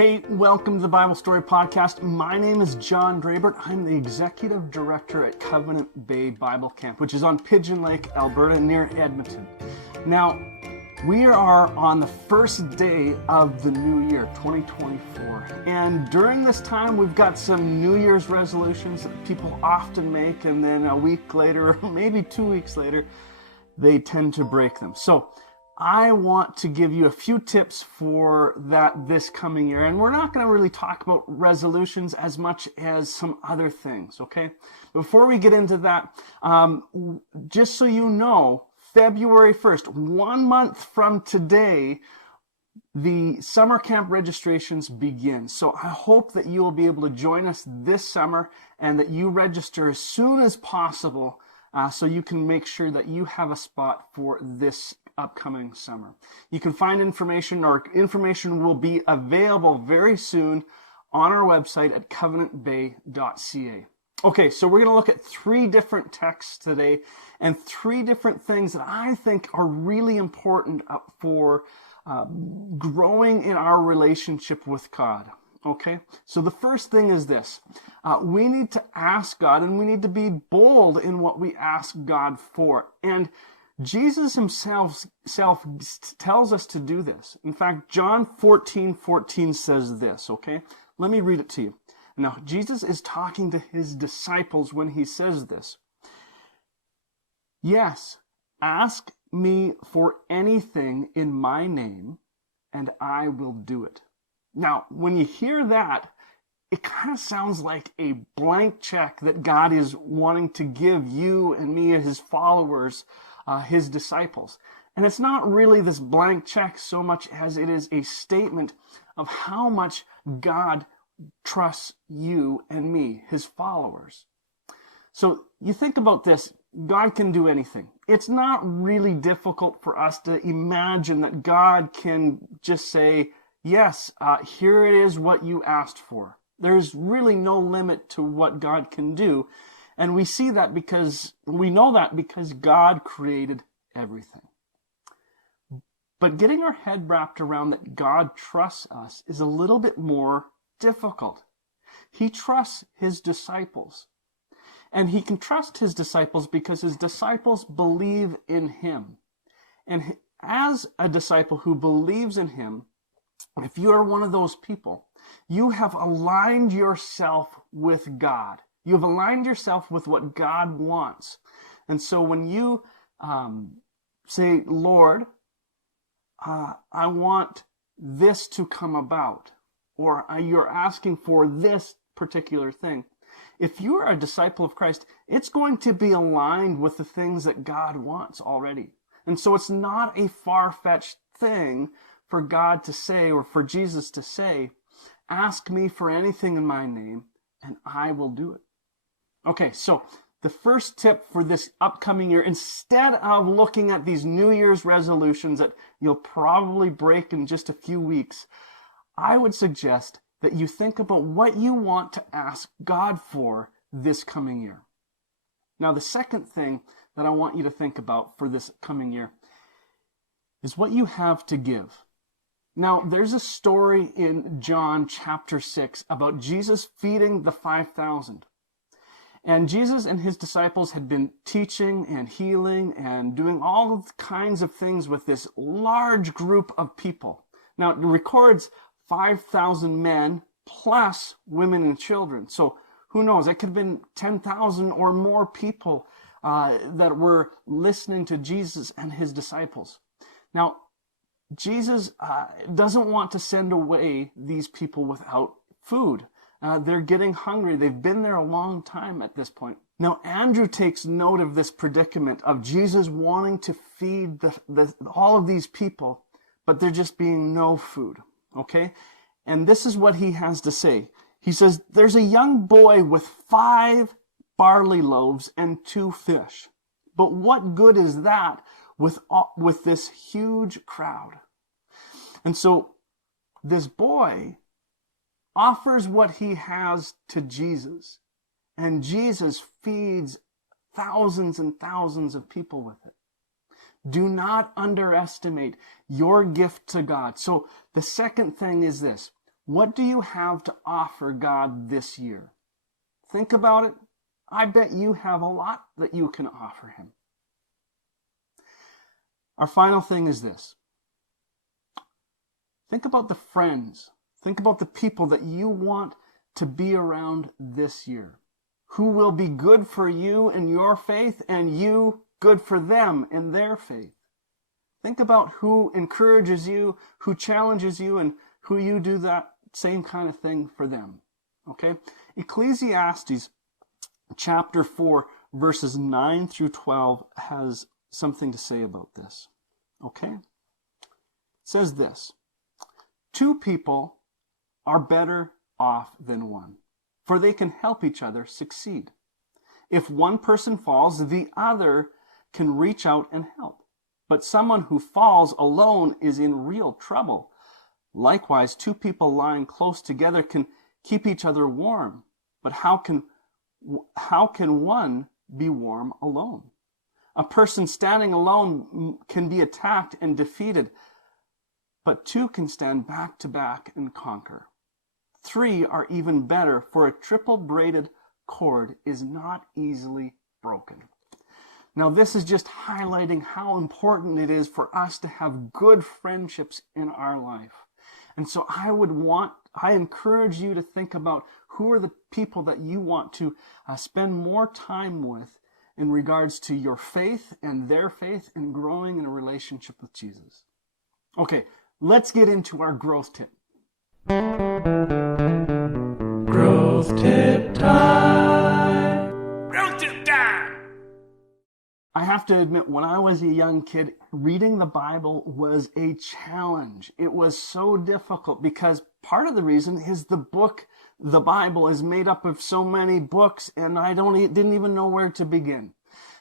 Hey, welcome to the Bible Story Podcast. My name is John Drabert. I'm the Executive Director at Covenant Bay Bible Camp, which is on Pigeon Lake, Alberta, near Edmonton. Now, we are on the first day of the new year, 2024. And during this time, we've got some New Year's resolutions that people often make, and then a week later, or maybe 2 weeks later, they tend to break them. So I want to give you a few tips for that this coming year. And we're not going to really talk about resolutions as much as some other things, okay? Before we get into that, just so you know, February 1st, 1 month from today, the summer camp registrations begin. So I hope that you will be able to join us this summer and that you register as soon as possible so you can make sure that you have a spot for this upcoming summer. You can find information, or information will be available very soon on our website at covenantbay.ca. Okay, so we're going to look at 3 different texts today and 3 different things that I think are really important for growing in our relationship with God. Okay, so the first thing is this. We need to ask God, and we need to be bold in what we ask God for. And Jesus himself tells us to do this. In fact, John 14:14 says this, okay? Let me read it to you. Now, Jesus is talking to his disciples when he says this. Yes, ask me for anything in my name, and I will do it. Now, when you hear that, it kind of sounds like a blank check that God is wanting to give you and me, his followers, his disciples. And it's not really this blank check so much as it is a statement of how much God trusts you and me, his followers. So you think about this, God can do anything. It's not really difficult for us to imagine that God can just say, yes, here it is what you asked for. There's really no limit to what God can do. And we see that because, we know that because God created everything. But getting our head wrapped around that God trusts us is a little bit more difficult. He trusts his disciples. And he can trust his disciples because his disciples believe in him. And as a disciple who believes in him, if you are one of those people, you have aligned yourself with God. You've aligned yourself with what God wants. And so when you say, Lord, I want this to come about, or you're asking for this particular thing, if you are a disciple of Christ, it's going to be aligned with the things that God wants already. And so it's not a far-fetched thing for God to say, or for Jesus to say, ask me for anything in my name, and I will do it. Okay, so the first tip for this upcoming year, instead of looking at these New Year's resolutions that you'll probably break in just a few weeks, I would suggest that you think about what you want to ask God for this coming year. Now, the second thing that I want you to think about for this coming year is what you have to give. Now, there's a story in John chapter 6 about Jesus feeding the 5,000. And Jesus and his disciples had been teaching and healing and doing all kinds of things with this large group of people. Now, it records 5,000 men plus women and children. So who knows? It could have been 10,000 or more people that were listening to Jesus and his disciples. Now, Jesus doesn't want to send away these people without food. They're getting hungry. They've been there a long time at this point. Now, Andrew takes note of this predicament of Jesus wanting to feed all of these people, but there just being no food, okay? And this is what he has to say. He says, there's a young boy with 5 barley loaves and 2 fish. But what good is that with this huge crowd? And so this boy offers what he has to Jesus, and Jesus feeds thousands and thousands of people with it. Do not underestimate your gift to God. So the second thing is this. What do you have to offer God this year? Think about it. I bet you have a lot that you can offer him. Our final thing is this. Think about the friends. Think about the people that you want to be around this year, who will be good for you in your faith and you good for them in their faith. Think about who encourages you, who challenges you, and who you do that same kind of thing for them. Okay? Ecclesiastes chapter 4, verses 9 through 12 has something to say about this. Okay? It says this: 2 people are better off than one, for they can help each other succeed. If one person falls, the other can reach out and help. But someone who falls alone is in real trouble. Likewise, 2 people lying close together can keep each other warm. But how can one be warm alone? A person standing alone can be attacked and defeated, but 2 can stand back to back and conquer. 3 are even better, for a triple braided cord is not easily broken. Now, this is just highlighting how important it is for us to have good friendships in our life. And so I encourage you to think about who are the people that you want to spend more time with in regards to your faith and their faith and growing in a relationship with Jesus. Okay, let's get into our growth tip. Growth tip time. Growth tip time. I have to admit, when I was a young kid, reading the Bible was a challenge. It was so difficult because part of the reason is the Bible is made up of so many books, and I didn't even know where to begin.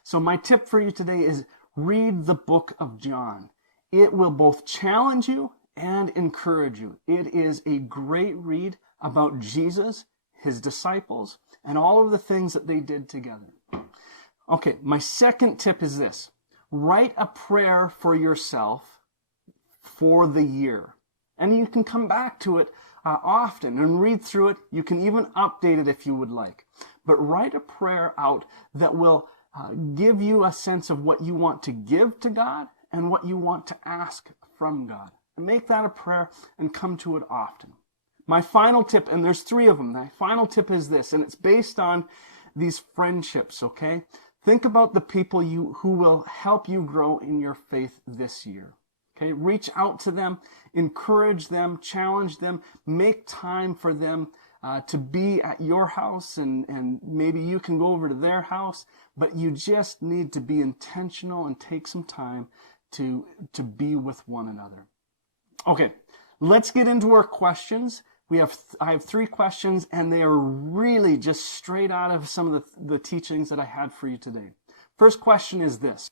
So my tip for you today is read the book of John. It will both challenge you and encourage you. It is a great read about Jesus, his disciples, and all of the things that they did together. Okay, my second tip is this. Write a prayer for yourself for the year. And you can come back to it often and read through it. You can even update it if you would like. But write a prayer out that will give you a sense of what you want to give to God and what you want to ask from God. And make that a prayer and come to it often. My final tip, and there's 3 of them. My final tip is this, and it's based on these friendships, okay? Think about the people who will help you grow in your faith this year. Okay, reach out to them, encourage them, challenge them, make time for them to be at your house, and maybe you can go over to their house, but you just need to be intentional and take some time to be with one another. Okay, let's get into our questions. I have 3 questions, and they are really just straight out of some of the teachings that I had for you today. First question is this: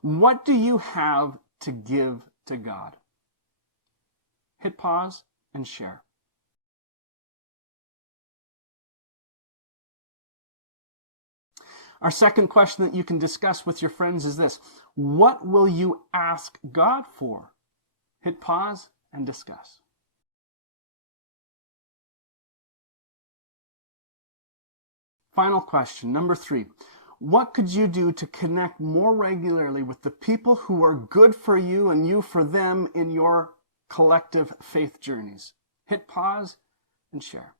what do you have to give to God? Hit pause and share. Our second question that you can discuss with your friends is this: what will you ask God for? Hit pause and discuss. Final question, number 3. What could you do to connect more regularly with the people who are good for you and you for them in your collective faith journeys? Hit pause and share.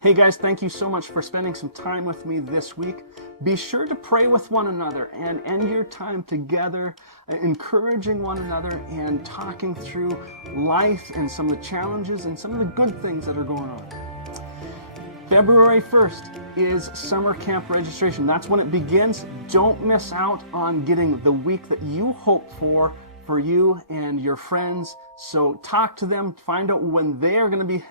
Hey guys, thank you so much for spending some time with me this week. Be sure to pray with one another and end your time together, encouraging one another and talking through life and some of the challenges and some of the good things that are going on. February 1st is summer camp registration. That's when it begins. Don't miss out on getting the week that you hope for you and your friends. So talk to them, find out when they are going to be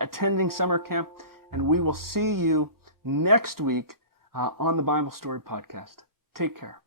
attending summer camp. And we will see you next week on the Bible Story Podcast. Take care.